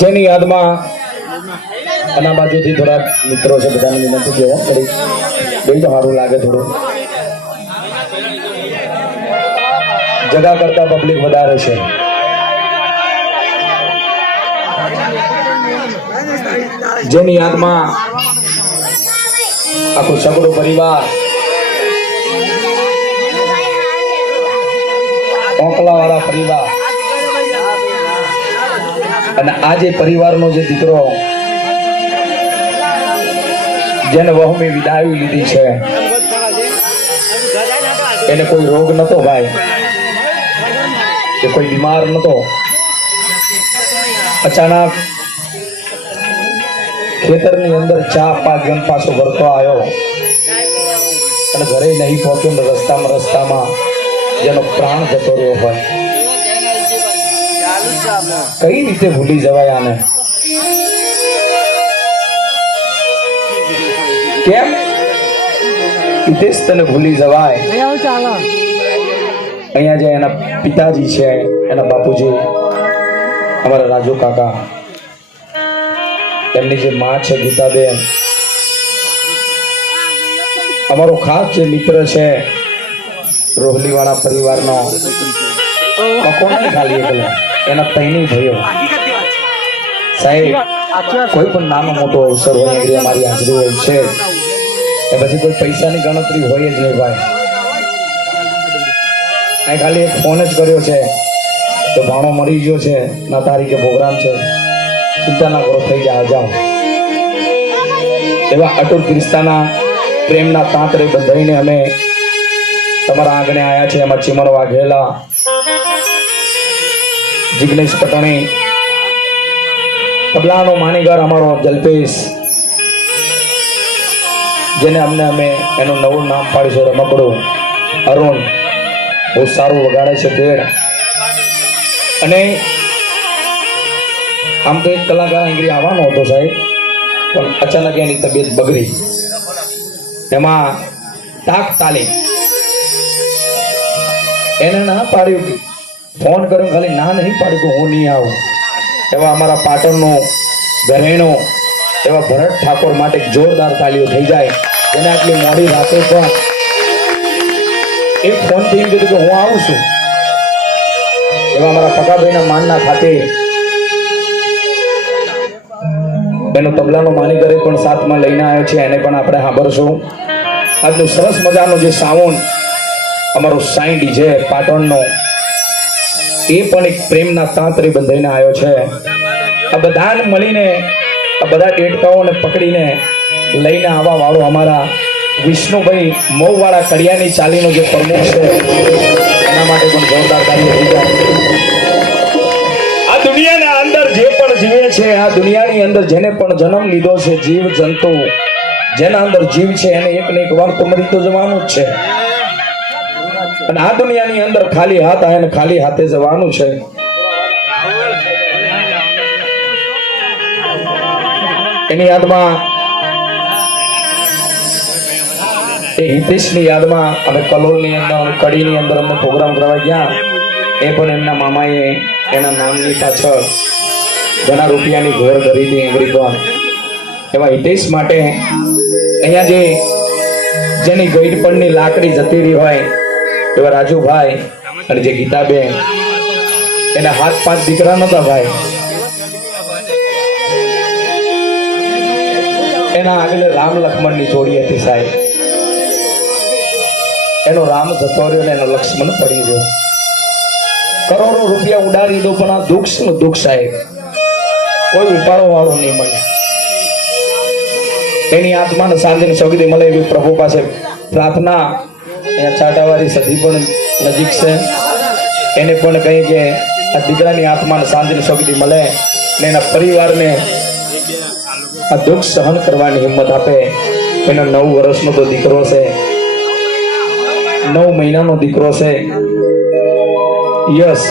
જેની યાદમાં આના બાજુથી થોડા મિત્રો છે, બધાને વિનંતી કહેવા કરી બે તો સારું લાગે. થોડું જગા કરતા પબ્લિક વધારે છે. જેની યાદમાં આખું સગડો પરિવાર, ઓકલાવાળા પરિવાર અને આ જે પરિવારનો જે દીકરો જેને વહમી વિદાય લીધી છે, એને કોઈ રોગ નતો ભાઈ, કે કોઈ બીમાર નતો. અચાનક ખેતરની અંદર ચા પાક પાછો ભરતો આવ્યો અને ઘરે નહીં પહોંચ્યો ને રસ્તામાં જેનો પ્રાણ જતો રહ્યો હોય. કઈ રીતે ભૂલી જવાય આને? કેમ હિતેશ તને ભૂલી જવાય? અહીંયા જે એના પિતાજી છે, એના બાપુજી અમારા રાજુ કાકા, એમની જે માં છે ગીતાબેન, અમારો ખાસ જે મિત્ર છે રોહલીવાળા પરિવારનો ખાલી એકલો, એના તૈની ભાઈઓ સાહેબ, કોઈ પણ નાનો મોટો અવસર હોય અમારી હાજરી હોય છે, એ પછી કોઈ પૈસાની ગણતરી હોય જ નહીં ભાઈ. ખાલી એક ફોન જ કર્યો છે તો ભાણો મરી ગયો છે, ના તારીખે પ્રોગ્રામ છે, ચિંતા ના કરો, થઈ જાઓ. એવા અટૂટ રિશ્તાના પ્રેમના તાંતરે બંધાઈને અમે તમારા આંગણે આવ્યા છે. એમાં ચીમણ વાઘેલા, જિગ્નેશ પટણી, તબલાનો માનીગર અમારો જલ્પેશ, જેને અમે એનું નવું નામ પાડ્યું છે રમકડું. અરુણ બહુ સારું વગાડે છે ભેડ. અને આમ તો એક કલાકાર આંગળી આવવાનો હતો સાહેબ, પણ અચાનક એની તબિયત બગડી. એમાં તાક તાલી એને ના પાડ્યું, ફોન કર્યો ખાલી ના નહીં પાડ્યું કે હું નહીં આવું. એવા અમારા પાટણનો ઘરેણો એવા ભરત ઠાકોર માટે જોરદાર તાલીઓ થઈ જાય, જેને આટલી મોડી રાતે પણ એક ફોન થી એમ કીધું કે હું આવું છું. એવા અમારા પકાભાઈના માનના ખાતે એનો તબલાનો માનીગરે પણ સાથમાં લઈને આવ્યો છે, એને પણ આપણે સાંભળશું. આજનું સરસ મજાનો જે સાઉન્ડ અમારો સાઈન ડીજે પાટણનો, એ પણ એક પ્રેમના તાંતરે બંધાઈને આવ્યો છે. આ બધાને મળીને, આ બધા ડેટકાઓને પકડીને લઈને આવવા વાળો અમારા વિષ્ણુભાઈ મૌવાળા કડિયાની ચાલીનો જે પ્રમુખ છે, એના માટે પણ જોરદાર તાળી થઈ જાય. આ દુનિયાના અંદર જે પણ જીવે છે, આ દુનિયાની અંદર જેને પણ જન્મ લીધો છે, જીવ જંતુ જેના અંદર જીવ છે, એને એક ને એક વાર તો મરી તો જવાનું જ છે. અને આ દુનિયાની અંદર ખાલી હાથ આવે ને ખાલી હાથે જવાનું છે. એની યાદમાં, એ હિતેશની યાદમાં અમે કલોલની અંદર, કડીની અંદર અમે પ્રોગ્રામ કરવા ગયા. એ પણ એમના મામાએ એના નામની પાછળ ઘણા રૂપિયાની ઘર ખરીદી એંગળી પણ. એવા હિતેશ માટે અહીંયા જેની ગઈડપણની લાકડી જતી રહી હોય એવા રાજુભાઈ અને જે ગીતાબેન, એના હાથ 5 દીકરા નતા ભાઈ. એના આગળ રામ લક્ષ્મણની જોડી હતી સાહેબ. એનો રામ જતો રહ્યો ને એનો લક્ષ્મણ પડી ગયો. કરોડો રૂપિયા ઉડાડી દો પણ આ દુઃખ નું દુઃખ સાહેબ, કોઈ ઉપાડો વાળો નહીં મળે. એની આત્માને શાંતિની સગડી મળે એવી પ્રભુ પાસે પ્રાર્થના. અહીંયા ચાટાવાળી સદી પણ નજીક છે, એને પણ કહી કે આ દીકરાની આત્માને શાંતિની સગડી મળે ને એના પરિવારને આ દુઃખ સહન કરવાની હિંમત આપે. એનો 9 વર્ષનો તો દીકરો છે, 9 મહિનાનો દીકરો છે. યસ,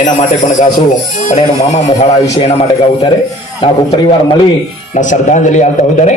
એના માટે પણ ગાશું. અને એનો મામા મોહાળ આવ્યું છે, એના માટે ગાવું. ત્યારે આખું પરિવાર મળી ના શ્રદ્ધાંજલિ આપતા હોય ત્યારે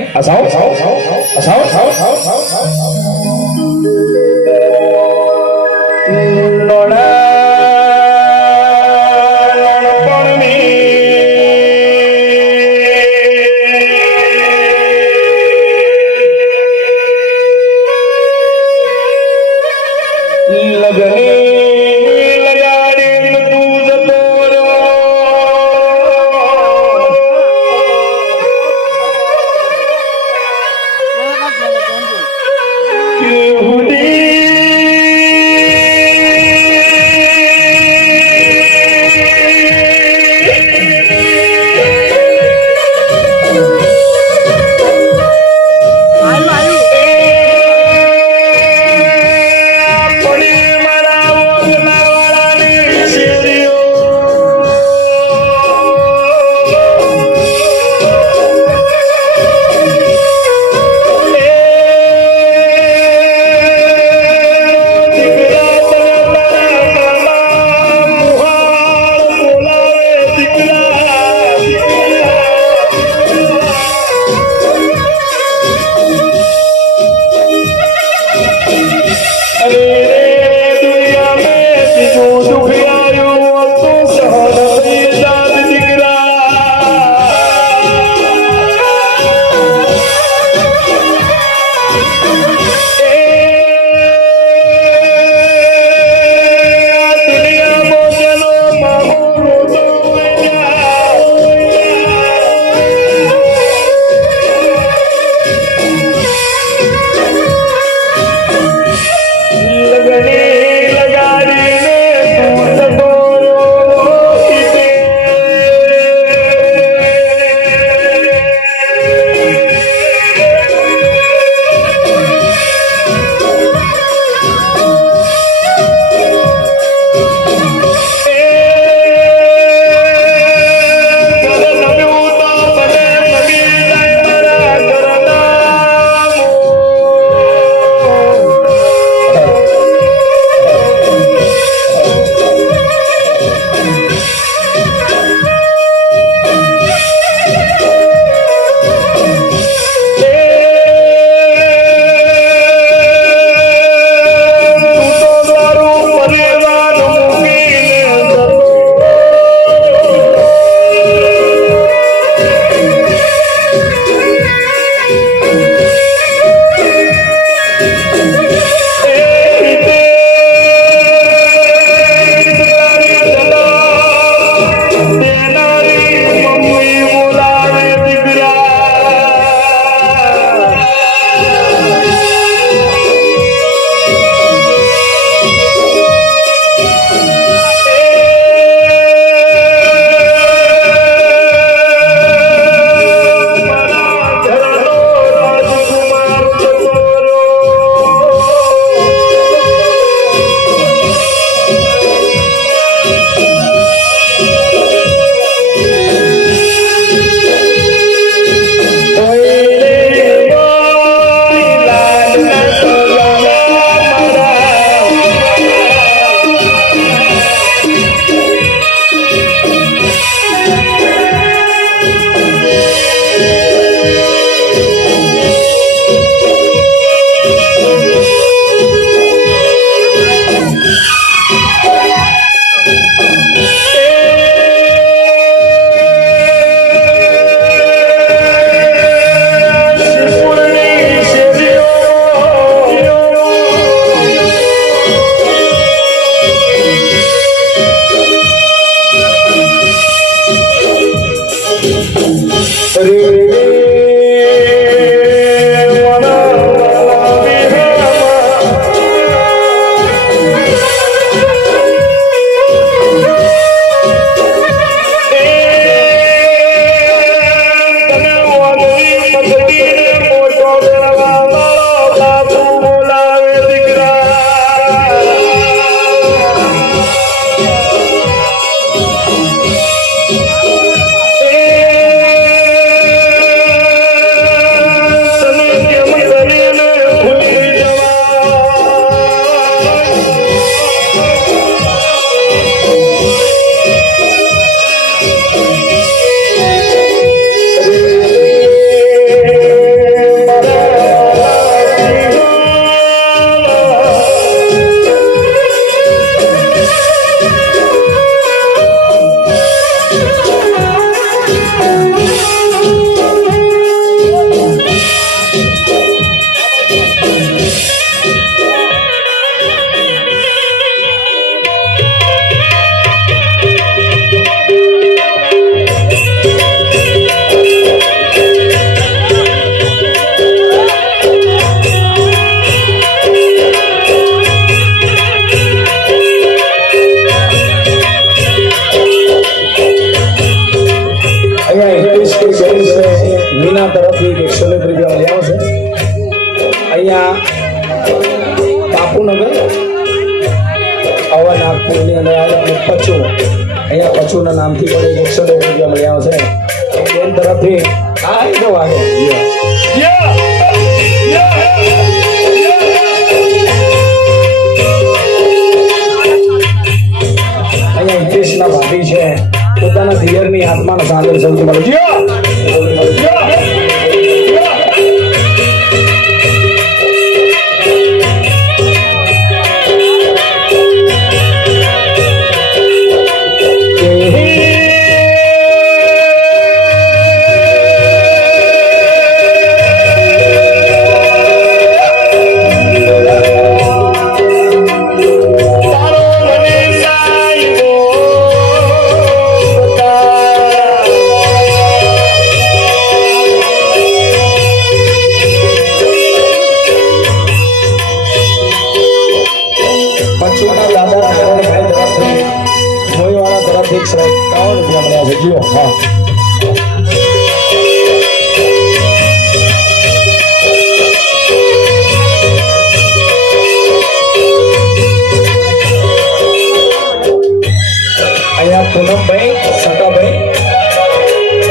એની અંદર આવે પચુ, અહીંયા પચુના નામથી પણ એક 100 રૂપિયા મળ્યા છે બેન તરફથી. આ જો વાગે અહીંયા હિતેશના ભાભી છે, પોતાના દિયરની આત્માનો સાદર સૌથી મળે છે. અહીંયા પૂનમભાઈ, સટાભાઈ,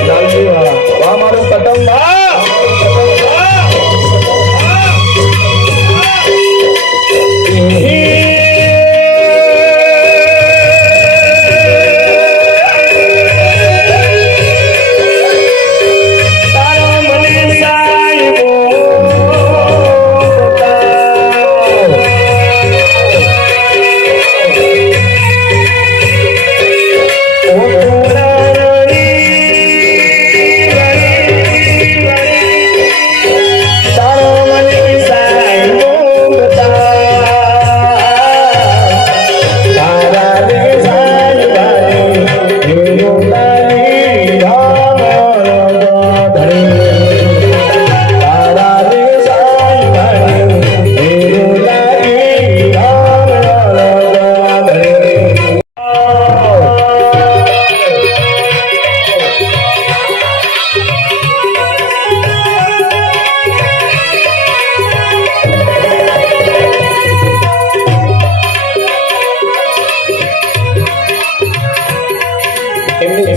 લાલજી વાળા, વાહ મારું કટમ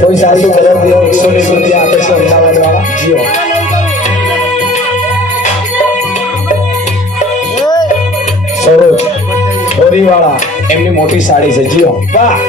કોઈ સાસુ તરફથી 100 રૂપિયા આપે છે અમદાવાદ વાળા જીઓ. સરોજ હોરીવાળા, એમની મોટી સાડી છે જીઓ. વાહ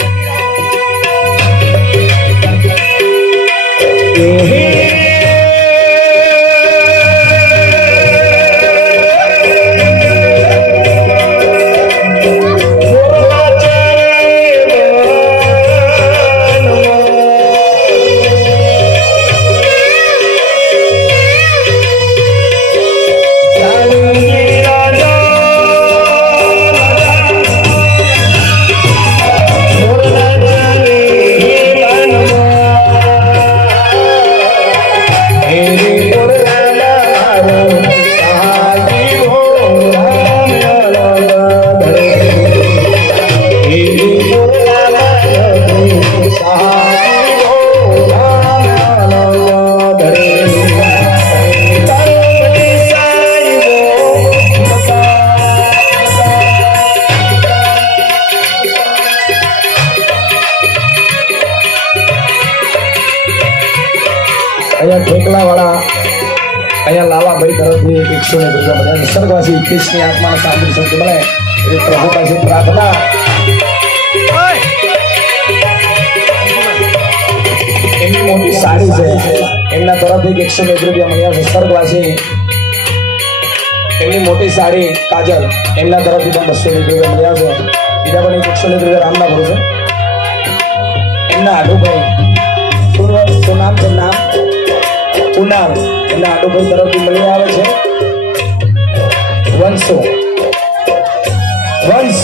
અહીંયા ઠેકલા વાળા, અહીંયા લાલાભાઈ તરફથી 100 રૂપિયા મળે. સ્વર્ગવાસી હિતેશની આત્માને સાંભળી શકે મળે એ પ્રભુ પાસે પ્રાર્થના. એમની મોટી સાડી છે, એમના તરફથી 101 રૂપિયા મળ્યા છે. સ્વર્ગવાસી એમની મોટી સાડી કાજલ, એમના તરફથી પણ 200 રૂપિયા મળ્યા છે. બીજા પણ 101 રૂપિયા રામના ભરો છે. એમના આડુભાઈ શું નામ છે? નામ કુનાલ, એમના આડુભાઈ તરફથી મળી આવે છે. વંશ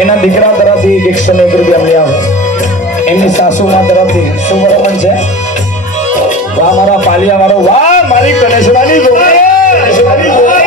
એના દીકરા તરફથી 101 રૂપિયા મળી આવે. એમની સાસુમાં તરફથી શું બરાબર છે? વાહ મારા પાલિયા વાળો, વાહ મારી કનેશવાની ગોળી.